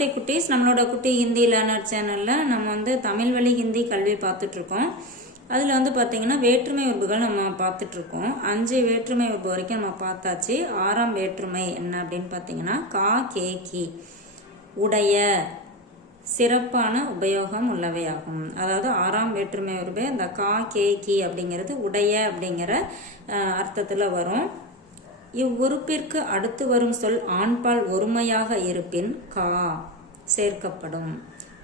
நமஸ்தே குட்டீஸ் நம்மளோட குட்டி ஹிந்தி லேர்னர் சேனலில் நம்ம வந்து தமிழ் வழி ஹிந்தி கல்வி பார்த்துட்ருக்கோம். அதில் வந்து பார்த்திங்கன்னா வேற்றுமை உறுப்புகள் நம்ம பார்த்துட்ருக்கோம். அஞ்சு வேற்றுமை உறுப்பு வரைக்கும் நம்ம பார்த்தாச்சு. ஆறாம் வேற்றுமை என்ன அப்படின்னு பார்த்தீங்கன்னா கா கே கி. உடைய சிறப்பான உபயோகம் உள்ளவையாகும். அதாவது ஆறாம் வேற்றுமை உறுப்பு இந்த கா கே கி அப்படிங்கிறது உடைய அப்படிங்கிற அர்த்தத்தில் வரும். இவ்வுறுப்பிற்கு அடுத்து வரும் சொல் ஆண்பால் ஒருமையாக இருப்பின் கா சேர்க்கப்படும்.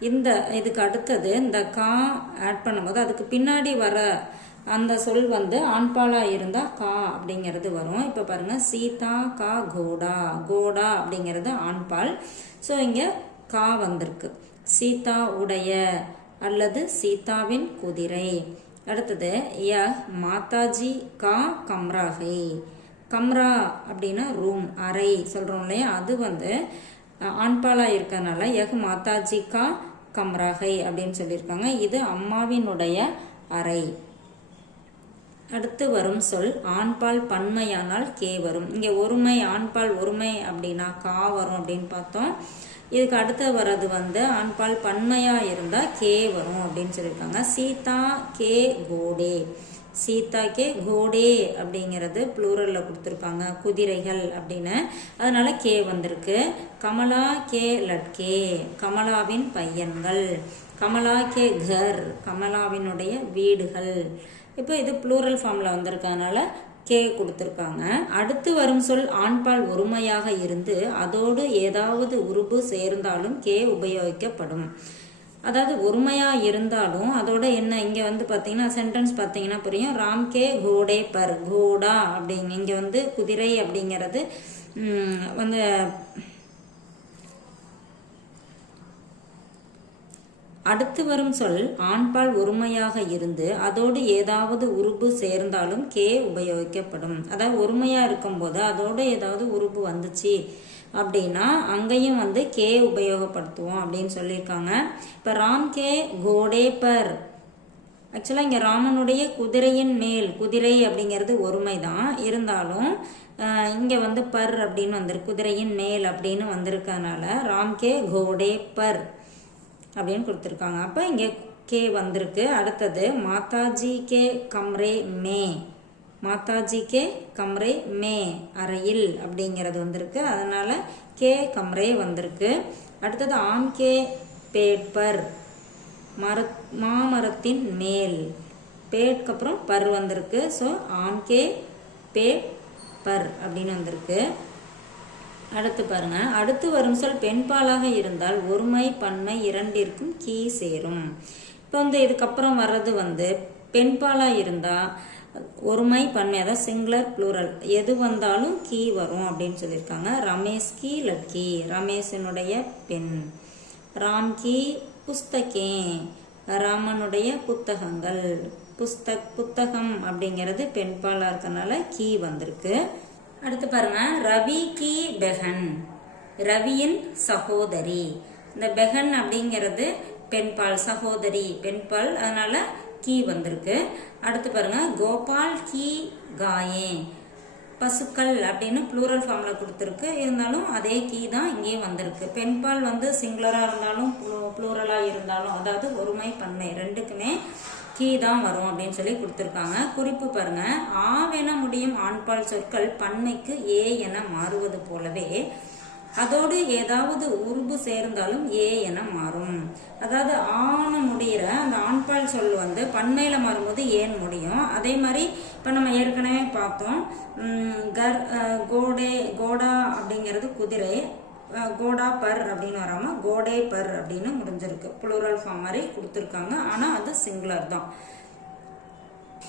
இந்த இதுக்கு அடுத்தது இந்த கா ஆட் பண்ணும்போது அதுக்கு பின்னாடி வர அந்த சொல் வந்து ஆண்பாலாக இருந்தால் கா அப்படிங்கிறது வரும். இப்போ பாருங்கள் சீதா கா கோடா. கோடா அப்படிங்கிறது ஆண்பால். ஸோ இங்கே கா வந்திருக்கு. சீதா உடைய அல்லது சீதாவின் குதிரை. அடுத்தது ய மாதாஜி கா கம்ராகை. கம்ரா அப்படின்னா ரூம் அறை சொல்கிறோம் இல்லையா? அது வந்து ஆண்பாலாக இருக்கிறதுனால யக் மாதாஜி கா கம்ராகை அப்படின்னு சொல்லியிருக்காங்க. இது அம்மாவினுடைய அறை. அடுத்து வரும் சொல் ஆண்பால் பன்மையானால் கே வரும். இங்கே ஒருமை ஆண்பால் ஒருமை அப்படின்னா கா வரும் அப்படின்னு பார்த்தோம். இதுக்கு அடுத்து வர்றது வந்து ஆண்பால் பன்மையாக இருந்தால் கே வரும் அப்படின்னு சொல்லியிருக்காங்க. சீதா கே கோடே. சீதா கே கோடே அப்படிங்கிறது ப்ளூரலில் கொடுத்துருப்பாங்க. குதிரைகள் அப்படின்னு. அதனால் கே வந்திருக்கு. கமலா கே லட்கே. கமலாவின் பையன்கள். கமலா கே கர். கமலாவினுடைய வீடுகள். இப்போ இது ப்ளூரல் ஃபார்மில் வந்திருக்கனால கே கொடுத்துருக்காங்க. அடுத்து வரும் சொல் ஆண்பால் ஒருமையாக இருந்து அதோடு ஏதாவது உருபு சேர்ந்தாலும் கே உபயோகிக்கப்படும். அதாவது ஒருமையாக இருந்தாலும் அதோட என்ன இங்கே வந்து பார்த்தீங்கன்னா சென்டென்ஸ் பார்த்தீங்கன்னா புரியும். ராம் கே கோடே பர் கோடா அப்படிங்க இங்கே வந்து குதிரை அப்படிங்கிறது வந்து அடுத்து வரும் சொல் ஆண்பால் ஒருமையாக இருந்து அதோடு ஏதாவது உருபு சேர்ந்தாலும் கே உபயோகிக்கப்படும். அதாவது ஒருமையாக இருக்கும்போது அதோடு ஏதாவது உருபு வந்துச்சு. அப்படின்னா அங்கேயும் வந்து கே உபயோகப்படுத்துவோம் அப்படின்னு சொல்லியிருக்காங்க. இப்போ ராம் கே கோடே பர் ஆக்சுவலாக இங்கே ராமனுடைய குதிரையின் மேல் குதிரை அப்படிங்கிறது ஒருமை தான் இருந்தாலும் இங்கே வந்து பர் அப்படின்னு வந்திருக்கு குதிரையின் மேல் அப்படின்னு வந்திருக்கனால ராம் கே கோடே பர் அப்படின்னு கொடுத்துருக்காங்க. அப்போ இங்கே கே வந்திருக்கு. அடுத்தது மாதாஜி கே கம்ரே மே. மாதாஜி கே கம்ரே மே அறையில் அப்படிங்கிறது வந்திருக்கு. அதனால கே கம்ரே வந்திருக்கு. அடுத்தது ஆம் கே பேப்பர் மர மாமரத்தின் மேல். பேட்க்கு அப்புறம் பர் வந்திருக்கு. ஸோ ஆம் கே பே பர் அப்படின்னு வந்திருக்கு. அடுத்து பாருங்க. அடுத்து வரும் சொல் பெண்பாலாக இருந்தால் ஒருமை பன்மை இரண்டிற்கும் கீ சேரும். இப்போ வந்து இதுக்கப்புறம் வர்றது வந்து பெண்பாலாக இருந்தால் ஒருமை பன்மை அதாவது சிங்குலர் ப்ளூரல் எது வந்தாலும் கீ வரும் அப்படின்னு சொல்லியிருக்காங்க. ரமேஷ் கீ லட்கி ரமேஷனுடைய பெண். ராம் கீ புஸ்தகே ராமனுடைய புத்தகங்கள். புஸ்தக் புத்தகம் அப்படிங்கிறது பெண்பாலாக இருக்கனால கீ வந்திருக்கு. அடுத்து பாருங்க. ரவி கி பெஹன். ரவியின் சகோதரி. இந்த பெஹன் அப்படிங்கிறது பெண்பால் சகோதரி பெண்பால் அதனால கீ வந்திருக்கு. அடுத்து பாருங்க கோபால் கீ காயே. பசுக்கள் அப்படின்னு ப்ளூரல் ஃபார்மில் கொடுத்துருக்கு. இருந்தாலும் அதே கீ தான் இங்கேயும் வந்திருக்கு. பெண்பால் வந்து சிங்குலராக இருந்தாலும் ப்ளூரலாக இருந்தாலும் அதாவது ஒருமை பண்ணை ரெண்டுக்குமே கீ தான் வரும் அப்படின்னு சொல்லி கொடுத்துருக்காங்க. குறிப்பு பாருங்க ஆவென முடியும் ஆண்பால் சொற்கள் பன்மைக்கு ஏ என மாறுவது போலவே அதோடு ஏதாவது உருபு சேர்ந்தாலும் ஏ என மாறும். அதாவது ஆணு முடிகிற அந்த ஆண்பால் சொல் வந்து பண்மையில் மாறும்போது ஏன் முடியும். அதே மாதிரி இப்போ நம்ம ஏற்கனவே பார்த்தோம் கர் கோடே கோடா அப்படிங்கிறது குதிரை கோடா பர் அப்படின்னு வராமல் கோடே பர் அப்படின்னு முடிஞ்சிருக்கு. புளூரல் ஃபார்ம் மாதிரி கொடுத்துருக்காங்க. ஆனால் அது சிங்குலர் தான்.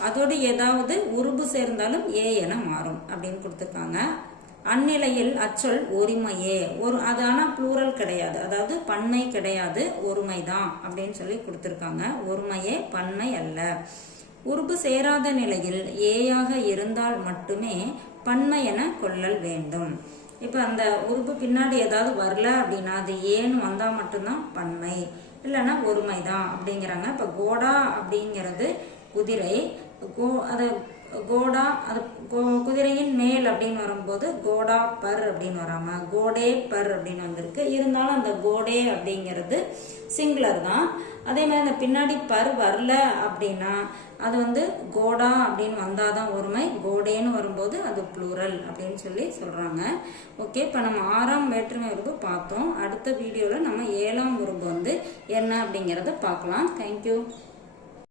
அதோடு ஏதாவது உருபு சேர்ந்தாலும் ஏ என மாறும் அப்படின்னு கொடுத்துருக்காங்க. அந்நிலையில் அச்சொல் ஒருமையே. ஒரு அது ஆனால் ப்ளூரல் கிடையாது. அதாவது பன்மை கிடையாது ஒருமை தான் அப்படின்னு சொல்லி கொடுத்துருக்காங்க. ஒருமையே பன்மை அல்ல. உருபு சேராத நிலையில் ஏயாக இருந்தால் மட்டுமே பன்மை என கொள்ளல் வேண்டும். இப்போ அந்த உறுப்பு பின்னாடி ஏதாவது வரல அப்படின்னா அது ஏன்னு வந்தால் மட்டும்தான் பன்மை. இல்லைன்னா ஒருமை தான் அப்படிங்கிறாங்க. இப்போ கோடா அப்படிங்கிறது குதிரை. கோ அதை கோடா அது குதிரையின் மேல் அப்படின்னு வரும்போது கோடா பர் அப்படின்னு வராம கோடே பர் அப்படின்னு வந்திருக்கு. இருந்தாலும் அந்த கோடே அப்படிங்கிறது சிங்குலர் தான். அதே மாதிரி இந்த பின்னாடி பர் வரல அப்படின்னா அது வந்து கோடா அப்படின்னு வந்தாதான் ஒருமை. கோடேன்னு வரும்போது அது ப்ளூரல் அப்படின்னு சொல்லி சொல்றாங்க. ஓகே இப்போ நம்ம ஆறாம் வேற்றுமை உறுப்பு பார்த்தோம். அடுத்த வீடியோவில் நம்ம ஏழாம் உறுப்பு வந்து என்ன அப்படிங்கிறத பார்க்கலாம். தேங்க்யூ